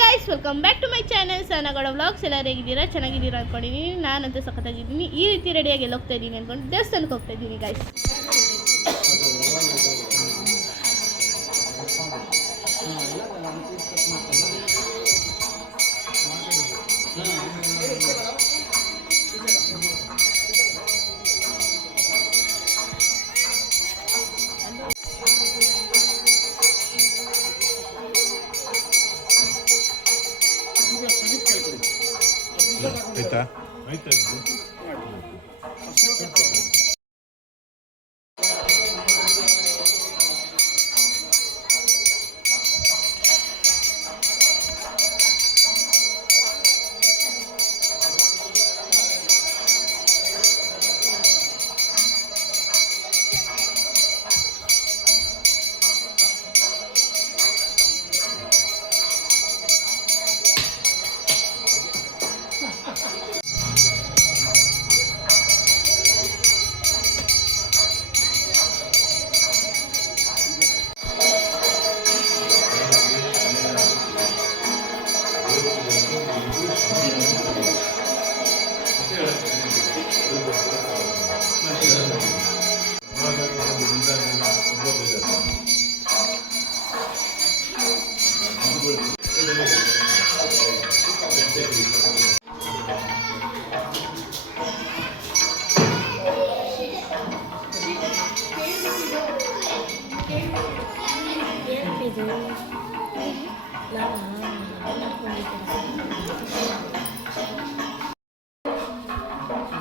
Guys, welcome back to my channel Sanagouda vlogs. ಎಲ್ಲರೂ ಹೇಗಿದ್ದೀರಾ? ಚೆನ್ನಾಗಿದ್ದೀರಾ ಅಂದ್ಕೊಂಡಿದ್ದೀನಿ. ನಾನಂತೂ ಸಖತ್ತಾಗಿದ್ದೀನಿ. ಈ ರೀತಿ ರೆಡಿಯಾಗಿ ಎಲ್ಲ ಹೋಗ್ತಾ ಇದ್ದೀನಿ ಅಂದ್ಕೊಂಡು ದೇವಸ್ಥಾನಕ್ಕೆ ಹೋಗ್ತಾ ಇದ್ದೀನಿ ಗೈಸ್. ಆಯ್ತಾ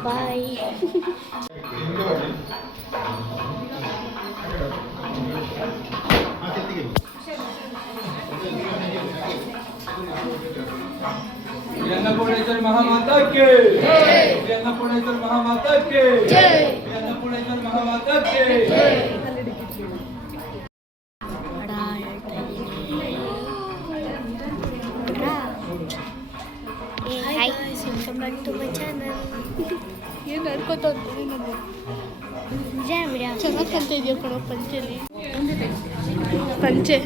ಬಾಯ್. अन्नपूर्णेश्वर महामाता के जय। अन्नपूर्णेश्वर महामाता के जय। अन्नपूर्णेश्वर महामाता के जय। Hi, welcome back to my channel. ಏನು ನಡ್ಕೋತ ಅಂತೀನಿ ನಾನು. ಚೆನ್ನಾಗಿ ಕಂತ ಇದೆಯಾ ಕಣೋ ಪಂಚೆಲಿ. ಪಂಚೆ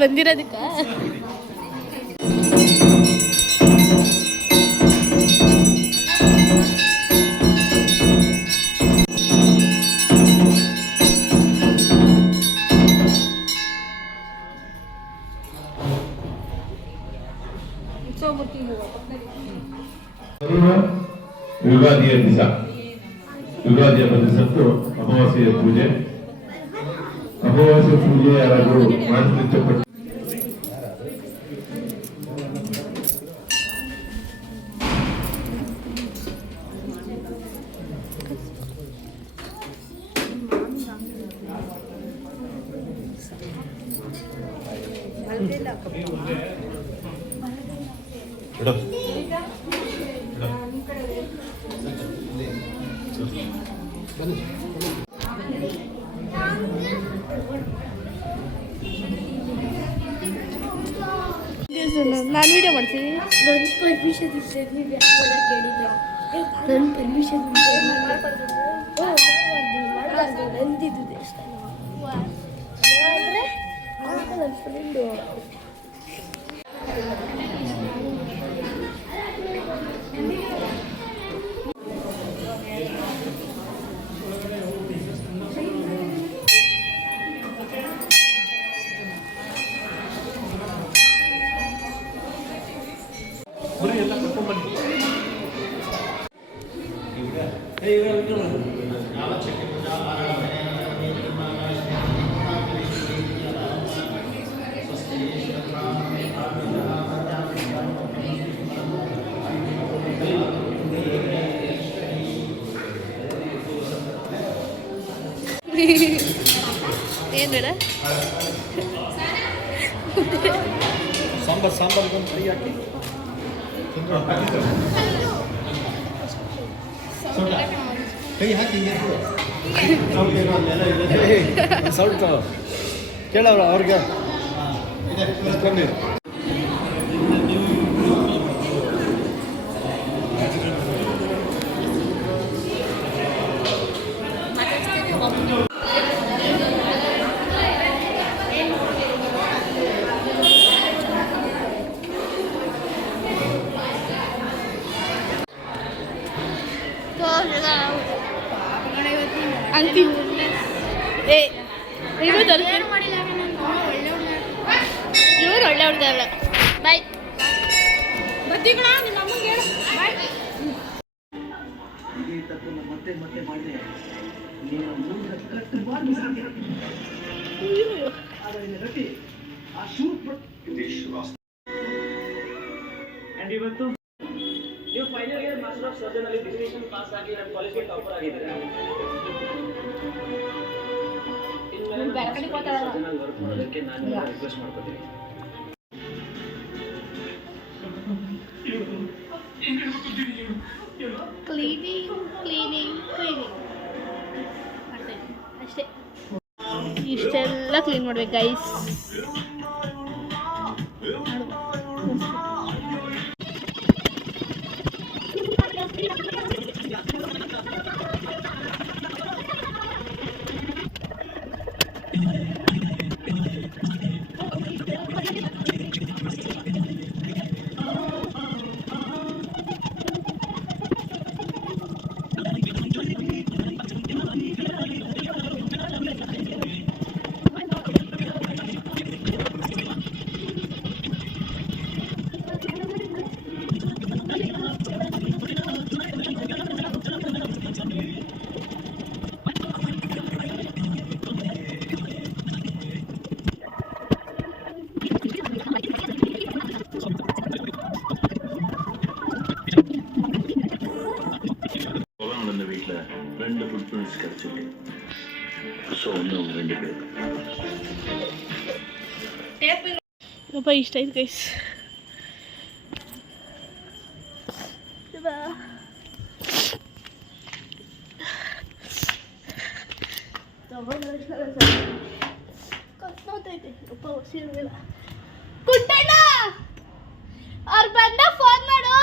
ಬಂದಿರೋದಕ್ಕ ಯುಗಾದಿಯ ದಿವಸ ಯುಗಾದಿಯ ದಿವಸದ್ದು ಅಮಾವಾಸ್ಯೆಯ ಪೂಜೆ. ಅಮಾವಾಸ್ಯೆ ಪೂಜೆ ಯಾರಾದರೂ ಮಾಡಲು ಇಷ್ಟಪಟ್ಟು ನಾನು ವಿಡಿಯೋ ಮಾಡ್ತೀನಿ. ನನ್ನ ಪರ್ಮಿಷನ್ ಇಷ್ಟೇ ನೀವು ಕೇಳಿದ್ರೆ ನನ್ನ ಪರ್ಮಿಷನ್ ನಂದಿದ್ದು ದೇವಸ್ಥಾನ ಅಂದರೆ ನನ್ನ ಫ್ರೆಂಡು ಏನು ಬೇಡ ಸಾಂಬಾರ್ ಒಂದು ಕೈ ಹಾಕಿ ಕೈ ಹಾಕಿ ಸೌಂಡ್ ಕೇಳವ್ರ ಅವ್ರಿಗೆ ಅಂತೀವಿ ಏ ಇವರು ಒಳ್ಳೆ ಹುಡುಗ ಅಲ್ಲ ಬಾಯ್ ಬರ್ತೀಗಳ ನಿಮ್ಮ ಅಮ್ಮಂಗೆ ಹೇಳು ಬಾಯ್ ಇವತ್ತು ನೀವು final year master of surgeon ಅಲ್ಲಿ ಡಿಸ್ಟಿಂಕ್ಷನ್ ಪಾಸ್ ಆಗಿ ನಮ್ಮ ಕಾಲೇಜ್ಗೆ ಟಾಪರ್ ಆಗಿದ್ದೀರಾ. ಇನ್ಮೇಲೆ ಸರ್ಜನ್ ಅಲ್ಲಿ ವರ್ಕ್ ಮಾಡೋದಕ್ಕೆ ನಾನು ರಿಕ್ವೆಸ್ಟ್ ಮಾಡ್ಕೊತೀನಿ. ಕ್ಲೀನಿಂಗ್ ಅಷ್ಟೇ. ಇಷ್ಟೆಲ್ಲ ಕ್ಲೀನ್ ಮಾಡ್ಬೇಕು ಗೈಸ್. நம்ம வீட்டில் 2 ஃபுட் பிரிண்ட்ஸ் கிடைச்சிருக்கு. ஸோ இன்னும் 2 பேர். ಯಪ್ಪ ಇಷ್ಟ ಆಯ್ತು ಗೈಸ್. ಕುಟ್ಟಣ್ಣ ಅವ್ರು ಬಂದ ಫೋನ್ ಮಾಡು.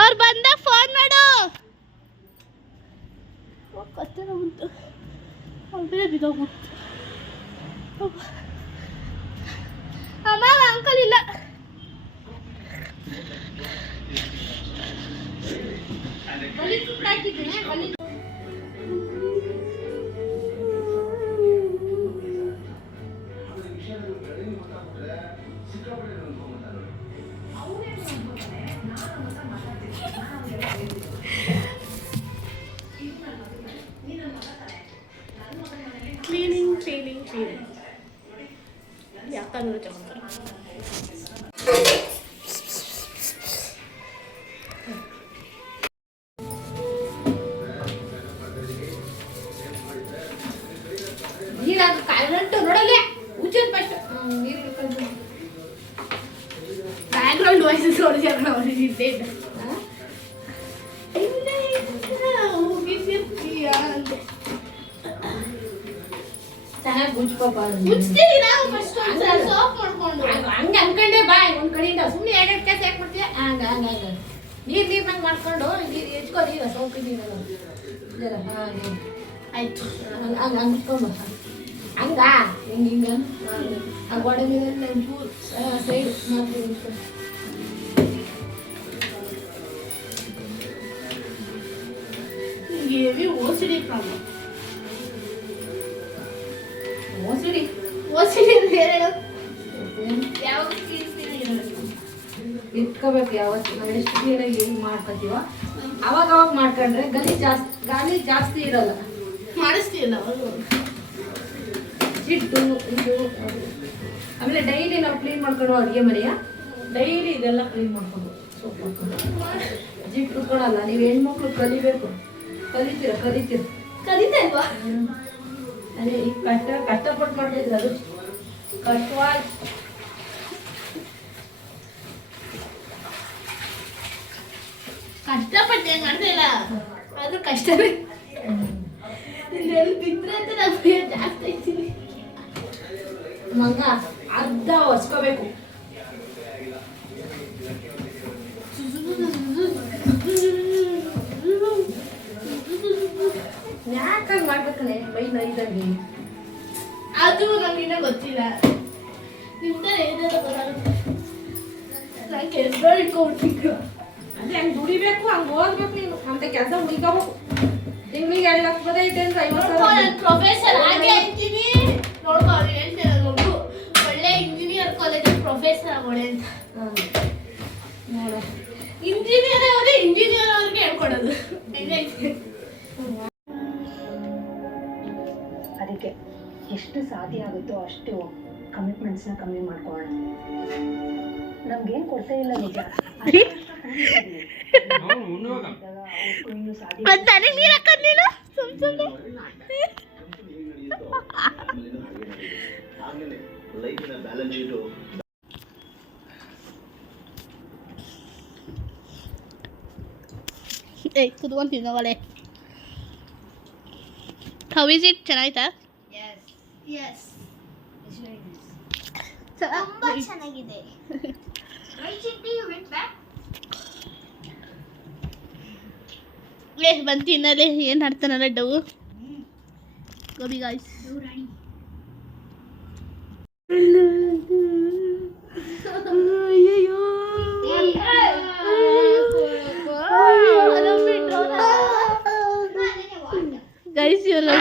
ಅವ್ರು ಬಂದ ಫೋನ್ ಮಾಡು. ಕತ್ತಲ ಉಂಟು ಅವ್ರೇ ಬಿದ್ದೋಗ್ಬಿಟ್ಟು. ಅಮ್ಮ ಅಂಕಲ್ ಇಲ್ಲ. ಕ್ಲೀನಿಂಗ್ ಯಾಕಂದ್ರೆ ಚಮತ್ಕಾರ. ನೀರಾಗ ಕಾಯಿಲೆಂಟು ನೋಡಲ್ಲ ಹುಚ್ಚದ ಫಸ್ಟ್ ಬ್ಯಾಕ್ಗ್ರೌಂಡ್ ವಾಯ್ಸಸ್ ನೋಡಿದ್ಯಾರ ಅವರಿದ್ದೆ ಚೆನ್ನಾಗಿ ಗುಜ್ಕೋಪ ಹಂಗೆ ಅನ್ಕೊಂಡೆ ಬಾ ಒಂದ್ ಕಡೆಯಿಂದ ಸುಮ್ಮನೆ 2 ಕೆಲಸ ಯಾಕೆ ಮಾಡ್ತೀಯ. ಹಂಗ ನೀರ್ನಂಗೆ ಮಾಡ್ಕೊಂಡು ನೀರು ಹೆಚ್ಕೊ ನೀರು ಸೋಪಿ ನೀರು ಆಯ್ತು ಹಂಗೆ ಹಂಚ್ಕೊಂಬ ಹಂಗ ಹಿಂಗೆ ಆ ಗೋಡೆ ಮೇಲೆ ಸೈಡ್ ಮಾತ್ರ ಹೆವಿ ಓಸಿಡಿ ಪ್ರಾಬ್ಲಮ್. ಓಸಿಡಿ ಬೇರೆ ಯಾವಾಗ ಇಟ್ಕೋಬೇಕು. ಯಾವತ್ತು ನಾವು ಎಷ್ಟು ಕ್ಲೀನಾಗಿ ಯೂಸ್ ಮಾಡ್ಕೊತೀವೋ ಅವಾಗ ಮಾಡ್ಕೊಂಡ್ರೆ ಗಾಳಿ ಜಾಸ್ತಿ ಇರಲ್ಲ. ಮಾಡಿಸ್ತೀಯಲ್ಲ ಜಿಡ್ಡು ಇದು. ಆಮೇಲೆ ಡೈಲಿ ನಾವು ಕ್ಲೀನ್ ಮಾಡ್ಕೊಂಡು ಅಡುಗೆ ಮನೆಯ ಡೈಲಿ ಇದೆಲ್ಲ ಕ್ಲೀನ್ ಮಾಡ್ಕೊಂಡು ಸೋಪ್ ಹಾಕೊಂಡು ಜಿಡ್ಡು ಕೊಡಲ್ಲ. ನೀವು ಹೆಣ್ಮಕ್ಳು ಕಲಿಬೇಕು. ಕಲಿತಲ್ವಾ ಅದೇ ಈಗ ಕಷ್ಟಪಟ್ಟು ಮಾಡ್ತಿದ್ರು. ಅದು ಕಷ್ಟವಾಗಿ ಕಷ್ಟಪಟ್ಟೆ ಮಾಡ್ತಿಲ್ಲ ಅದು ಕಷ್ಟವೇ. ಎಲ್ಲಿ ಬಿದ್ದರೆ ಅಂತ ನಮಗೆ ಜಾಸ್ತಿ ಐತಿ. ಮಂಗ ಅರ್ಧ ಒರ್ಸ್ಕೋಬೇಕು. ಯಾಕಂಗೆ ಮಾಡ್ಬೇಕನೆ ಮೈನ ಇದ್ದಂಗೆ. ಅದು ನಮಗಿನ್ನ ಗೊತ್ತಿಲ್ಲ. ನಿಮ್ದ ಏನಾದ್ರು ಗೊತ್ತಾಗುತ್ತೆ. ನಾನು ಕೆಲಸ ಇಟ್ಕೊಂಡ್ಬಿಟ್ಟಿದ್ರು. ಅದೇ ಅಂದ್ರೆ ಹಂಗೆ ದುಡಿಬೇಕು, ಹಂಗೆ ಓದ್ಬೇಕು ನೀನು ಅಂತ ಕೆಲಸ ಹುಡುಕಬೇಕು. ತಿಂಗಳಿಗೆ 2 ಲಕ್ಷ ಬದೈತೆ ಅಂದ್ರೆ 50,000 ಪ್ರೊಫೆಸರ್ ಹಾಗೆ ಅಂತೀನಿ. ನೋಡ್ಕೊ ಅವ್ರು ಹೇಳ್ತಾರೆ ನೋಡು, ಒಳ್ಳೆ ಇಂಜಿನಿಯರ್ ಕಾಲೇಜ್ ಪ್ರೊಫೆಸರ್ ಆಗೋಳೆ ಅಂತ. ನೋಡು ಇಂಜಿನಿಯರ್ ಅವರೇ ಇಂಜಿನಿಯರ್ ಅವ್ರಿಗೆ ಹೇಳ್ಕೊಡೋದು. ಅದಕ್ಕೆ ಎಷ್ಟು ಸಾಧ್ಯ ಆಗುತ್ತೋ ಅಷ್ಟು ಕಮಿಟ್ಮೆಂಟ್ಸ್ನ ಕಮ್ಮಿ ಮಾಡ್ಕೊಳ್ಳೋಣ. ನಮ್ಗೇನು ಕೊಡ್ತಾ ಇಲ್ಲ ನಿಜ, ಲೈಫಿನ ಬ್ಯಾಲೆನ್ಸ್ ಶೀಟು ಕುತ್ಕೊಂತೀನಿ ಒಳ್ಳೆ. How is it? ಚೆನ್ನಾಯ್ತಾ? ತುಂಬಾ ಚೆನ್ನಾಗಿದೆ. ಬಂತು ಇನ್ನಲ್ಲಿ ಏನು ಆಡ್ತಾನಲ್ಲ ಡವ್ ಗೋಬಿ ಗಾಯ್ಸ್. ಅಯ್ಯೋ ಗೈಸ್ ಇವರು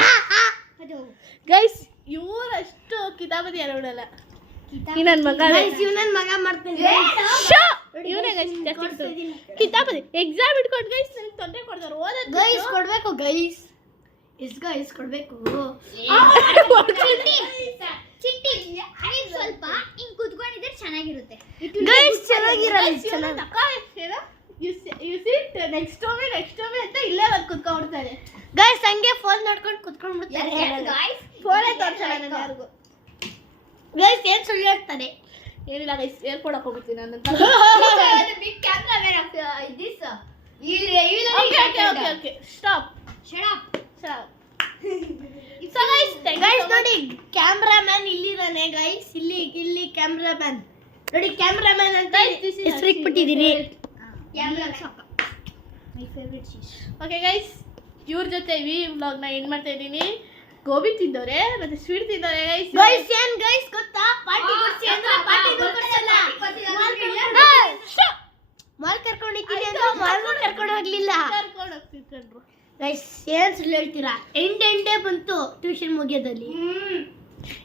ಗೈಸ್ ಇವರಷ್ಟು ಕಿತಾಪತಿ ಯಾರು ಬಿಡಲ್ಲ. ಈ ನನ್ನ ಮಗ ಮಾಡ್ತೀನಿ. ಇವನೇ ಗೈಸ್ ಜಾಸ್ತಿ ಕಿತಾಪತಿ ಎಕ್ಸಾಮ್ ಇಟ್ಕೊಂಡು ಗೈಸ್ ನನಗೆ ತೊಂದರೆ ಕೊಡ್ತಾರೆ ಓದೋದು. ಗೈಸ್ ಕೊಡ್ಬೇಕು ಗೈಸ್. ಎಸ್ ಗೈಸ್ ಕೊಡ್ಬೇಕು. ಚಿಟ್ಟಿ ನೀನ್ ಸ್ವಲ್ಪ ಹಿಂಗ್ ಕುತ್ಕೊಂಡಿದ್ರೆ ಚೆನ್ನಾಗಿರುತ್ತೆ. ಗೈಸ್ ಚೆನ್ನಾಗಿರಲ್ಲ. ಯು ಸಿಟ್ ನೆಕ್ಸ್ಟ್ ಟೈಮ್ ಅಂತ ಇಲ್ಲೇ ಬಂದು ಕುತ್ಕೊಂಡ್ಬಿಡ್ತಾರೆ. ಗೈಸ್ ಹಂಗೆ ಫೋನ್ ನೋಡ್ಕೊಂಡು ಕುತ್ಕೊಂಡ್ಬಿಡ್ತಾರೆ. ಗೈಸ್ ಫೋನೇ ತೋರಿಸಲ್ಲ ನನಗೆ ಯಾರಿಗೂ. ಗೈಸ್ ಏನ್ ಸುಳ್ಳು ಹೇಳ್ತಾರೆ. ಏನಿಲ್ಲ ಗೈಸ್ ಏರ್ಪೋರ್ಟ್ ಹೋಗ್ಬಿಡ್ತೀನಿ ನಾನು. Big camera this okay stop. Shut up. So guys guys ನೋಡಿ ಕ್ಯಾಮ್ರಾಮನ್ ಇಲ್ಲಿದಾನೆ ಗೈಸ್. ಇಲ್ಲಿ ಕ್ಯಾಮ್ರಾಮನ್ ನೋಡಿ. ಕ್ಯಾಮ್ರಾಮನ್ ಅಂತ ಹೆಸರು ಇಟ್ಬಿಟ್ಟಿದೀನಿ. Camera my favourite cheese. Okay guys ಇವ್ರ ಜೊತೆ ಈ ವ್ಲಾಗ್ನ ಎಂಡ್ ಮಾಡ್ತಾ ಇದ್ದೀನಿ. ಗೋಬಿ ತಿಂದವ್ರೆ ಮತ್ತೆ ಸ್ವೀಟ್ ತಿಂದವ್ರೆ ಗೈಸ್. ಗೈಸ್ ಏನ್ ಗೈಸ್ ಗೊತ್ತಾ? ಪಾರ್ಟಿ ಕೊಡ್ಸಿ ಅಂದ್ರೆ ಪಾರ್ಟಿ ಕೊಡ್ಸಲ್ಲ. ಮಾಲ್ ಕರ್ಕೊಂಡಿದ್ದೀನಿ ಅಂದ್ರೆ ಮಾಲ್ ಕರ್ಕೊಂಡು ಹೋಗ್ಲಿಲ್ಲ. ಕರ್ಕೊಂಡು ಹೋಗ್ತಿದ್ರು ಗೈಸ್ ಏನ್ ಸುಳ್ಳು ಹೇಳ್ತೀರಾ? ಎಂಟೇ ಬಂತು ಟ್ಯೂಷನ್ ಮುಗಿಯೋದಲ್ಲಿ.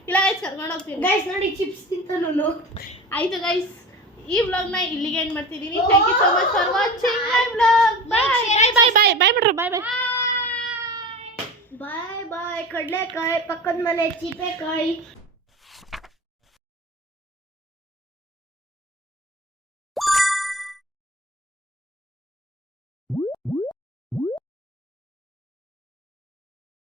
ಇಲ್ಲ ಗೈಸ್ ಕರ್ಕೊಂಡು ಹೋಗ್ತೀನಿ. ಗೈಸ್ ನೋಡಿ ಚಿಪ್ಸ್ ತಿಂತಾನು. ಆಯ್ತು ಗೈಸ್ ಈ ವ್ಲಾಗ್ನ ಇಲ್ಲಿಗೆ ಎಂಡ್ ಮಾಡ್ತಿದ್ದೀನಿ. Thank you so much for watching my vlog. Bye ಮಾಡ್ರು. ಬಾಯ್ ಬಾಯ್ ಕಡಲೆಕಾಯಿ ಪಕ್ಕದ ಮನೆ ಚೀಪೆಕಾಯಿ.